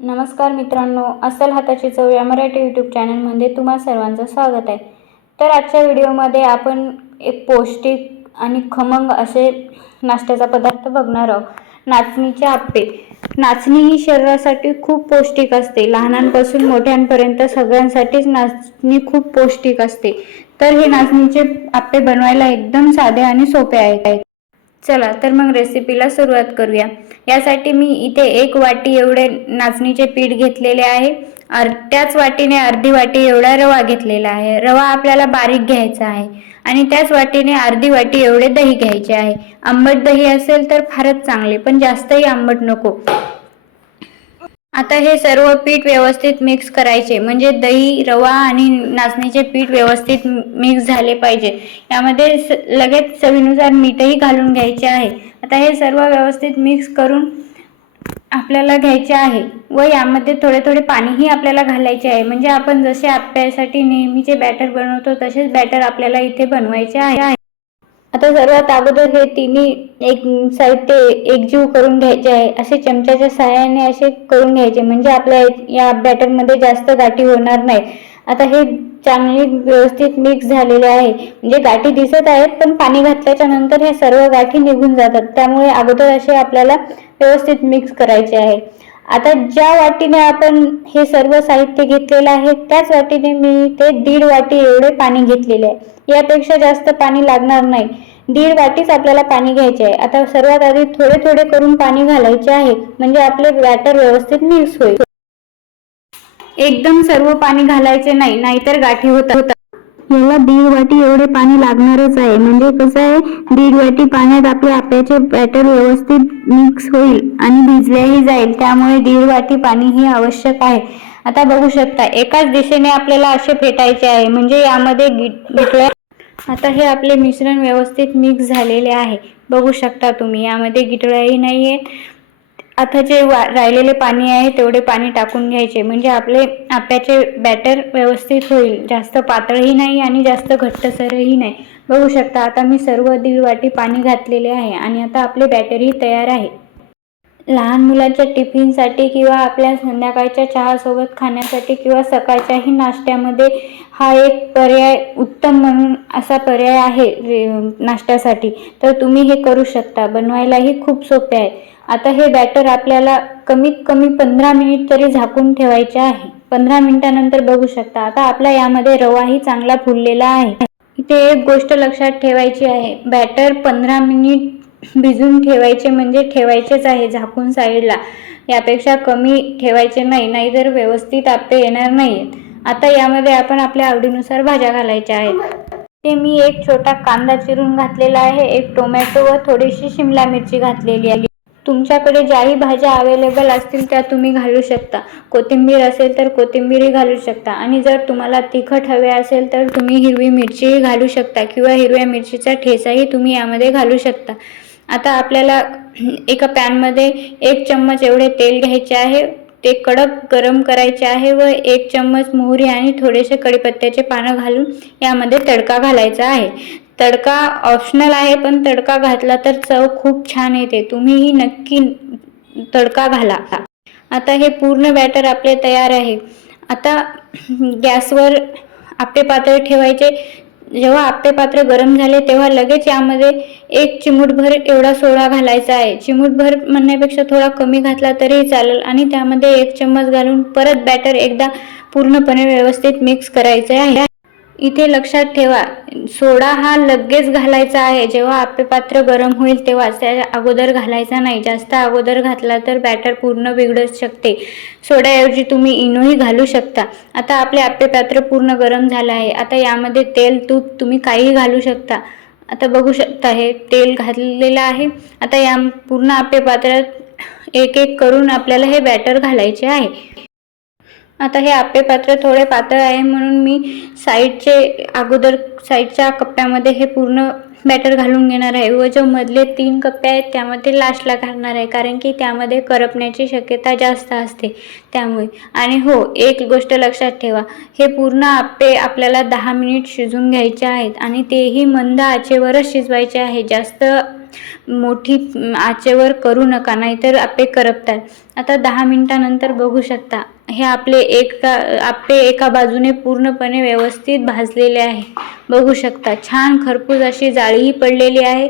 नमस्कार मित्रांनो, अस्सल हाताची चव या मराठी यूट्यूब चॅनलमध्ये तुम्हा सर्वांचं स्वागत आहे। तर आजच्या व्हिडिओमध्ये आपण एक पौष्टिक आणि खमंग असे नाश्त्याचा पदार्थ बघणार आहोत, नाचणीचे आप्पे। नाचणी ही शरीरासाठी खूप पौष्टिक असते। लहानांपासून मोठ्यांपर्यंत सगळ्यांसाठीच नाचणी खूप पौष्टिक असते। तर हे नाचणीचे आप्पे बनवायला एकदम साधे आणि सोपे आहेत। चला तर मग रेसिपीला सुरुवात करूया। यासाठी मी इथे 1 वाटी एवढे नाचणीचे पीठ घेतलेले आहे। त्याच वाटीने अर्धी वाटी एवढा रवा घेतलेला आहे। रवा आपल्याला बारीक घ्यायचा आहे आणि त्याच वाटीने अर्धी वाटी एवढे दही घ्यायचे आहे। आंबट दही असेल तर फारच चांगले, पण जास्तही आंबट नको। आता हे सर्व पीठ व्यवस्थित मिक्स करायचे, म्हणजे दही, रवा आणि नाचणीचे पीठ व्यवस्थित मिक्स झाले पाहिजे। यामध्ये लगेच चवीनुसार मीठही घालून घ्यायचे आहे। आता हे सर्व व्यवस्थित मिक्स करून आपल्याला घ्यायचे आहे व यामध्ये थोडे थोडे पाणीही आपल्याला घालायचे आहे, म्हणजे आपण जसे आप्यासाठी नेहमीचे बॅटर बनवतो तसेच बॅटर आपल्याला इथे बनवायचे आहे। आता सर्वात अगोदर हे तिन्ही एक साहित्य एकजीव करून घ्यायचे आहे। असे चमच्याच्या सहाय्याने असे करून घ्यायचे, म्हणजे आपल्या या बॅटरमध्ये जास्त गाठी होणार नाही। आता हे चांगले व्यवस्थित मिक्स झालेले आहे, म्हणजे गाठी दिसत आहेत, पण पाणी घातल्याच्या नंतर हे सर्व गाठी निघून जातात। त्यामुळे अगोदर असे आपल्याला व्यवस्थित मिक्स करायचे आहे। आता ज्या वाटीने आपण हे सर्व साहित्य घेतलेले आहे त्याच वाटीने मी ते 1.5 वाटी एवढे पाणी घेतलेले आहे। यापेक्षा जास्त पाणी लागणार नाही, 1.5 वाटीच आपल्याला पाणी घ्यायचे आहे। आता सर्वात आधी थोडे थोडे करून पाणी घालायचे आहे, म्हणजे आपले बॅटर व्यवस्थित मिक्स होईल। एकदम सर्व पाणी घालायचे नाही, नाहीतर गाठी होतात। याला 1.5 वाटी एवढे पाणी लागणारच आहे, म्हणजे कसं आहे 1.5 वाटी पाण्यात आपले आप्याचे बॅटर व्यवस्थित मिक्स होईल आणि भिजल्याही जाईल, त्यामुळे 1.5 वाटी पाणी ही आवश्यक आहे। आता बघू शकता एकाच दिशेने आपल्याला असे फेटायचे आहे, म्हणजे यामध्ये गिटळ्या। आता हे आपले मिश्रण व्यवस्थित मिक्स झालेले आहे, बघू शकता तुम्ही, यामध्ये गिटळ्याही नाही आहेत। आता जे राहिलेले पाणी आहे तेवढे पाणी टाकून घ्यायचे, म्हणजे आपले आप्याचे बॅटर व्यवस्थित होईल। जास्त पातळही नाही आणि जास्त घट्टसरही नाही। बघू शकता आता मी सर्व 1.5 वाटी पाणी घातलेले आहे आणि आता आपले बॅटरही तयार आहे। लहान मुलांच्या टिफिनसाठी किंवा आपल्या संध्याकाळच्या चहासोबत खाण्यासाठी किंवा सकाळच्याही नाश्त्यामध्ये हा एक पर्याय, उत्तम म्हणून असा पर्याय आहे नाश्त्यासाठी। तर तुम्ही हे करू शकता, बनवायलाही खूप सोपे आहे। आता हे बॅटर आपल्याला कमीत कमी 15 मिनिट तरी झाकून ठेवायचे आहे। 15 मिनिटानंतर बघू शकता आता आपला यामध्ये रवाही चांगला फुललेला आहे। इथे एक गोष्ट लक्षात ठेवायची आहे, बॅटर 15 मिनिट भिजून ठेवायचे, म्हणजे ठेवायचेच आहे झाकून साईडला। यापेक्षा कमी ठेवायचे नाही, नाहीतर व्यवस्थित आप्पे येणार नाहीत। आता यामध्ये आपण आपल्या आवडीनुसार भाज्या घालायच्या आहेत। ते मी एक छोटा कांदा चिरून घातलेला आहे, एक टोमॅटो व थोडीशी शिमला मिरची घातलेली आहे। तुमच्याकडे ज्याही भाज्या अवेलेबल असतील त्या तुम्ही घालू शकता। कोथिंबीर असेल तर कोथिंबीरही घालू शकता, आणि जर तुम्हाला तिखट हवे असेल तर तुम्ही हिरवी मिरचीही घालू शकता किंवा हिरव्या मिरचीचा ठेचाही तुम्ही यामध्ये घालू शकता। आता आपल्याला एका पॅनमध्ये 1 चम्मच एवढे तेल घ्यायचे आहे, ते कडक गरम करायचे आहे व 1 चम्मच मोहरी आणि थोडेसे कढीपत्त्याचे पानं घालून यामध्ये तडका घालायचा आहे। तडका ऑप्शनल आहे, पण तडका घातला तर चव खूप छान येते, तुम्हीही नक्की तडका घाला। आता हे पूर्ण बॅटर आपले तयार आहे। आता गॅसवर आप्पे पातळ ठेवायचे। जेव्हा आप्पे पात्र गरम झाले तेव्हा लगेच यामध्ये 1 चिमूटभर एवढा सोडा घालायचा आहे। चिमूटभर म्हणण्यापेक्षा थोडा कमी घातला तरीही चालेल, आणि त्यामध्ये 1 चम्मच घालून परत बॅटर एकदा पूर्णपणे व्यवस्थित मिक्स करायचे आहे। इथे लक्षात ठेवा, सोडा हा लगेच घालायचा आहे, जेव्हा आप्पे पात्र गरम होईल तेव्हाच, त्या अगोदर घालायचा नाही। जास्त अगोदर घातला तर बॅटर पूर्ण बिघडू शकते। सोड्याऐवजी तुम्ही इनोही घालू शकता। आता आपले आप्पे पात्र पूर्ण गरम झाले आहे। आता यामध्ये तेल, तूप तुम्ही काहीही घालू शकता। आता बघू शकता हे तेल घातलेलं आहे। आता या पूर्ण आप्पे पात्रात एक एक करून आपल्याला हे बॅटर घालायचे आहे। आता हे आप्पे पात्र थोडे पातळ आहे, म्हणून मी साईडच्या कप्प्यामध्ये हे पूर्ण बॅटर घालून घेणार आहे व जो मधले 3 कप्पे आहेत त्यामध्ये लास्टला घालणार आहे, कारण की त्यामध्ये करपण्याची शक्यता जास्त असते त्यामुळे। आणि हो, एक गोष्ट लक्षात ठेवा, हे पूर्ण आप्पे आपल्याला 10 मिनिट शिजून घ्यायचे आहेत, आणि तेही मंद आचेवरच शिजवायचे आहे। जास्त मोठी आचेवर करू नका, नाहीतर आप्पे करपतात. आता 10 मिनिटानंतर बघू शकता हे आपले आप्पे एका बाजूने पूर्णपणे व्यवस्थित भाजलेले आहे. बघू शकता छान खरपूस अशी जाळीही पडलेली आहे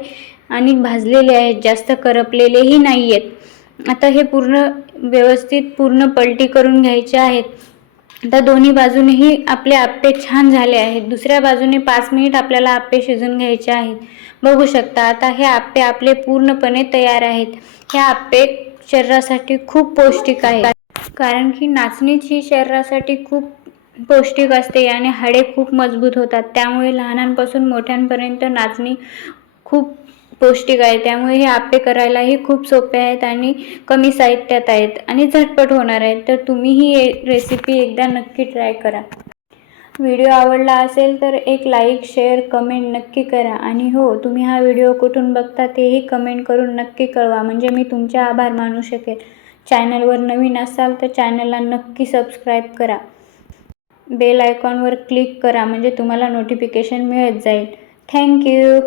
आणि भाजलेले आहेत, जास्त करपलेलेही नाही आहेत. आता हे पूर्ण पलटी करून घ्यायचे आहेत. आता दोन्ही बाजूनेही आपले आप्पे छान झाले आहेत. दुसऱ्या बाजूने 5 मिनिट आपल्याला आप्पे शिजून घ्यायचे आहेत. बघू शकता आता हे आप्पे आपले पूर्णपणे तयार आहेत. हे आप्पे शरीरासाठी खूप पौष्टिक आहेत, कारण की नाचणीच ही शरीरासाठी खूप पौष्टिक असते आणि हाडे खूप मजबूत होतात. त्यामुळे लहानांपासून मोठ्यांपर्यंत नाचणी खूप पौष्टिक आहे. त्यामुळे हे आप्पे करायलाही खूप सोपे आहेत आणि कमी साहित्यात आहेत आणि झटपट होणार आहेत. तर तुम्ही ही रेसिपी एकदा नक्की ट्राय करा. व्हिडिओ आवडला असेल तर एक लाईक, शेअर, कमेंट नक्की करा. आणि हो, तुम्ही हा व्हिडिओ कुठून बघता तेही कमेंट करून नक्की कळवा, म्हणजे मी तुमचे आभार मानू शकेल. चॅनलवर नवीन असाल तर चॅनलला नक्की सबस्क्राईब करा. बेल आयकॉनवर क्लिक करा, म्हणजे तुम्हाला नोटिफिकेशन मिळत जाईल. थँक्यू.